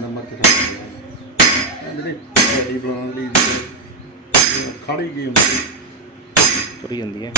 Number ਤੇ ਜਿਹੜੇ ਪੈੜੀ ਬਣਾਉਣ ਲਈ ਖਾੜੀ ਗੇਮ ਤੁਰੀ ਜਾਂਦੀ ਹੈ।